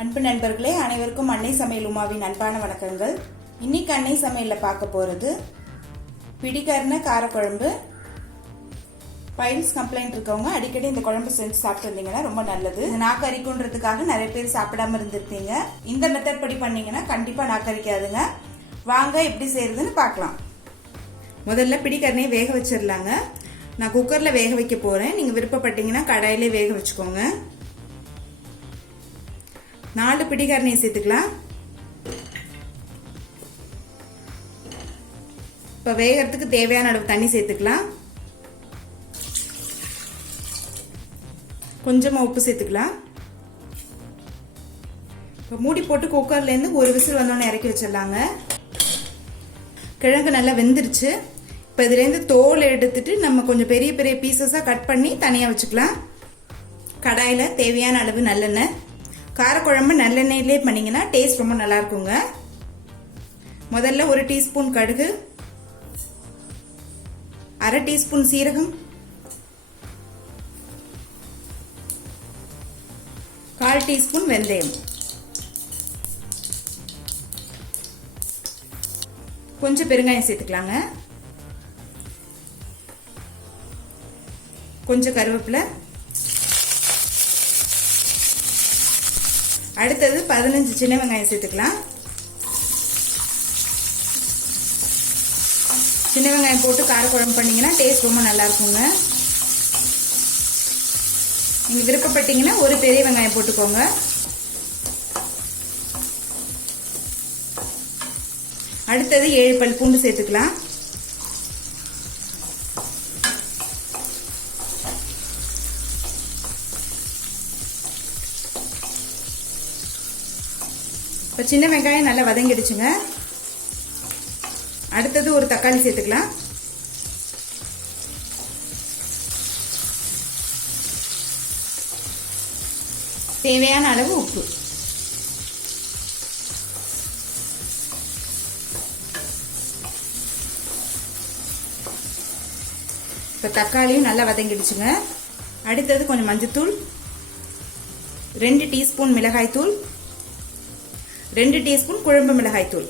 அன்பு நண்பர்களே, அனைவருக்கும் அன்னை சமையல் உமாவின் அன்பான வணக்கங்கள். இன்னைக்கு அன்னை சமையல்ல பார்க்க போறது பிடிக்கரண காரக்குழம்பு. பைல்ஸ் கம்ப்ளைண்ட் இருக்கவங்க அடிக்கடி இந்த குழம்பு செஞ்சு சாப்பிட்டு இருந்தீங்கன்னா ரொம்ப நல்லது. நாக்கரிக்குன்றதுக்காக நிறைய பேர் சாப்பிடாம இருந்திருப்பீங்க. இந்த மெத்தட் படி பண்ணீங்கன்னா கண்டிப்பா நாக்கரிக்காதுங்க. வாங்க எப்படி செய்யறதுன்னு பார்க்கலாம். முதல்ல பிடிக்கரணையை வேக வச்சிடலாங்க. நான் குக்கர்ல வேக வைக்க போறேன். நீங்க விருப்பப்பட்டீங்கன்னா கடாயிலே வேக வச்சுக்கோங்க. 4 பிடிக்கரணையை சேர்த்துக்கலாம். இப்ப வேகிறதுக்கு தேவையான அளவு தண்ணி சேர்த்துக்கலாம். கொஞ்சமா உப்பு சேர்த்துக்கலாம். இப்ப மூடி போட்டு குக்கர்ல இருந்து ஒரு விசில் வந்தோன்னு இறக்கி வச்சிடலாங்க. கிழங்கு நல்லா வெந்துருச்சு. இப்ப இதுல இருந்து தோல் எடுத்துட்டு நம்ம கொஞ்சம் பெரிய பெரிய பீசஸா கட் பண்ணி தனியா வச்சுக்கலாம். கடாயில தேவையான அளவு நல்லெண்ணெய். காரக்குழம்பு நல்லெண்ணெயிலே பண்ணீங்கன்னா டேஸ்ட் ரொம்ப நல்லா இருக்குங்க. முதல்ல 1 டீஸ்பூன் கடுகு, 1/2 டீஸ்பூன் சீரகம், 1/4 டீஸ்பூன் வெந்தயம், கொஞ்சம் பெருங்காயம் சேர்த்துக்கலாங்க. கொஞ்சம் கருவேப்பிலை. அடுத்தது 15 சின்ன வெங்காயம் சேர்த்துக்கலாம். சின்ன வெங்காயம் போட்டு காரக்குழம்பு பண்ணீங்கன்னா டேஸ்ட் ரொம்ப நல்லா இருக்குங்க. நீங்க விருப்பப்பட்டீங்கன்னா ஒரு பெரிய வெங்காயம் போட்டுக்கோங்க. அடுத்தது 7 பல் பூண்டு சேர்த்துக்கலாம். இப்போ சின்ன வெங்காயம் நல்லா வதங்கிடுச்சுங்க. அடுத்தது ஒரு தக்காளி சேர்த்துக்கலாம். தேவையான அளவு உப்பு. இப்போ தக்காளியும் நல்லா வதங்கிடுச்சுங்க. அடுத்தது கொஞ்சம் மஞ்சத்தூள், 2 டீஸ்பூன் மிளகாய் தூள், 2 டீஸ்பூன் குழம்பு மிளகாய் தூள்.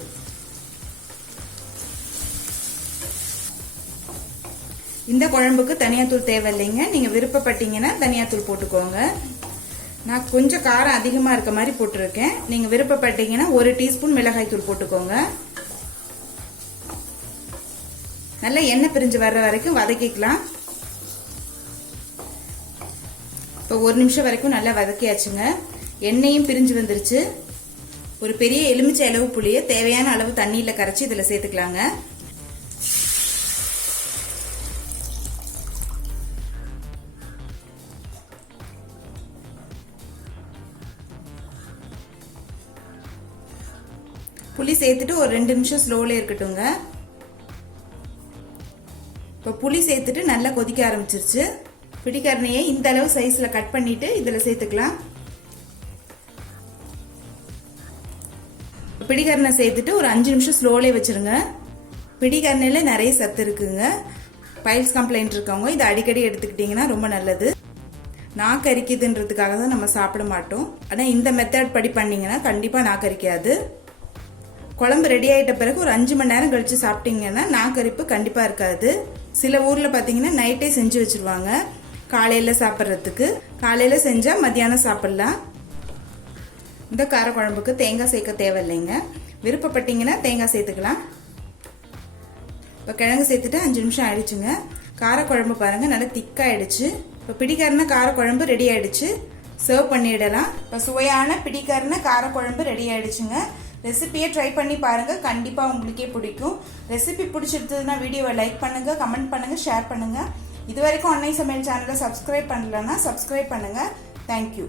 இந்த குழம்புக்கு தனியாத்தூள் தேவையில்லைங்க. நீங்க விருப்பப்பட்டீங்கன்னா தனியாத்தூள் போட்டுக்கோங்க. நான் கொஞ்சம் காரம் அதிகமா இருக்க மாதிரி போட்டிருக்கேன். நீங்க விருப்பப்பட்டீங்கன்னா 1 டீஸ்பூன் மிளகாய் தூள் போட்டுக்கோங்க. நல்லா எண்ணெய் பிரிஞ்சு வர்ற வரைக்கும் வதக்கிக்கலாம். இப்போ 1 நிமிஷம் வரைக்கும் நல்லா வதக்கியாச்சுங்க. எண்ணெயும் பிரிஞ்சு வந்துருச்சு. ஒரு பெரிய எலுமிச்சை அளவு புளியை தேவையான அளவு தண்ணியில கரைச்சி இதுல சேர்த்துக்கலாங்க. புளி சேர்த்துட்டு ஒரு 2 நிமிஷம் ஸ்லோல இருக்கட்டுங்க. இப்போ புளி சேர்த்துட்டு நல்லா கொதிக்க ஆரம்பிச்சிருச்சு. பிடிக்கரணையை இந்த அளவு சைஸ்ல கட் பண்ணிட்டு இதுல சேர்த்துக்கலாம். பிடிக்கரணை சேர்த்துட்டு ஒரு 5 நிமிஷம் ஸ்லோலே வச்சிருங்க. பிடிக்கரணையில நிறைய சத்து இருக்குங்க. பைல்ஸ் கம்ப்ளைண்ட் இருக்கவங்க இதை அடிக்கடி எடுத்துக்கிட்டீங்கன்னா ரொம்ப நல்லது. நாக்கரிக்குதுன்றதுக்காக தான் நம்ம சாப்பிட மாட்டோம். ஆனால் இந்த மெத்தட் படி பண்ணீங்கன்னா கண்டிப்பா நாக்கரிக்காது. குழம்பு ரெடி ஆயிட்ட பிறகு ஒரு 5 மணி நேரம் கழிச்சு சாப்பிட்டீங்கன்னா நாக்கரிப்பு கண்டிப்பா இருக்காது. சில ஊர்ல பாத்தீங்கன்னா நைட்டே செஞ்சு வச்சிருவாங்க காலையில சாப்பிட்றதுக்கு. காலையில செஞ்சா மத்தியானம் சாப்பிடலாம். இந்த காரக்குழம்புக்கு தேங்காய் சேர்க்க தேவையில்லைங்க. விருப்பப்பட்டீங்கன்னா தேங்காய் சேர்த்துக்கலாம். இப்போ கிழங்கு சேர்த்துட்டு 5 நிமிஷம் ஆயிடுச்சுங்க. காரக்குழம்பு பாருங்க நல்லா திக்காயிடுச்சு. இப்போ பிடிக்கரண காரக்குழம்பு ரெடி ஆயிடுச்சு. சர்வ் பண்ணிடலாம். இப்போ சுவையான பிடிக்கரண காரக்குழம்பு ரெடி ஆயிடுச்சுங்க. ரெசிபியை ட்ரை பண்ணி பாருங்க. கண்டிப்பா உங்களுக்கே பிடிக்கும். ரெசிபி பிடிச்சிருந்ததுன்னா வீடியோவை லைக் பண்ணுங்க, கமெண்ட் பண்ணுங்க, ஷேர் பண்ணுங்க. இது வரைக்கும் அன்னை சமையல் சேனலை சப்ஸ்கிரைப் பண்ணலன்னா சப்ஸ்கிரைப் பண்ணுங்க. தேங்க்யூ.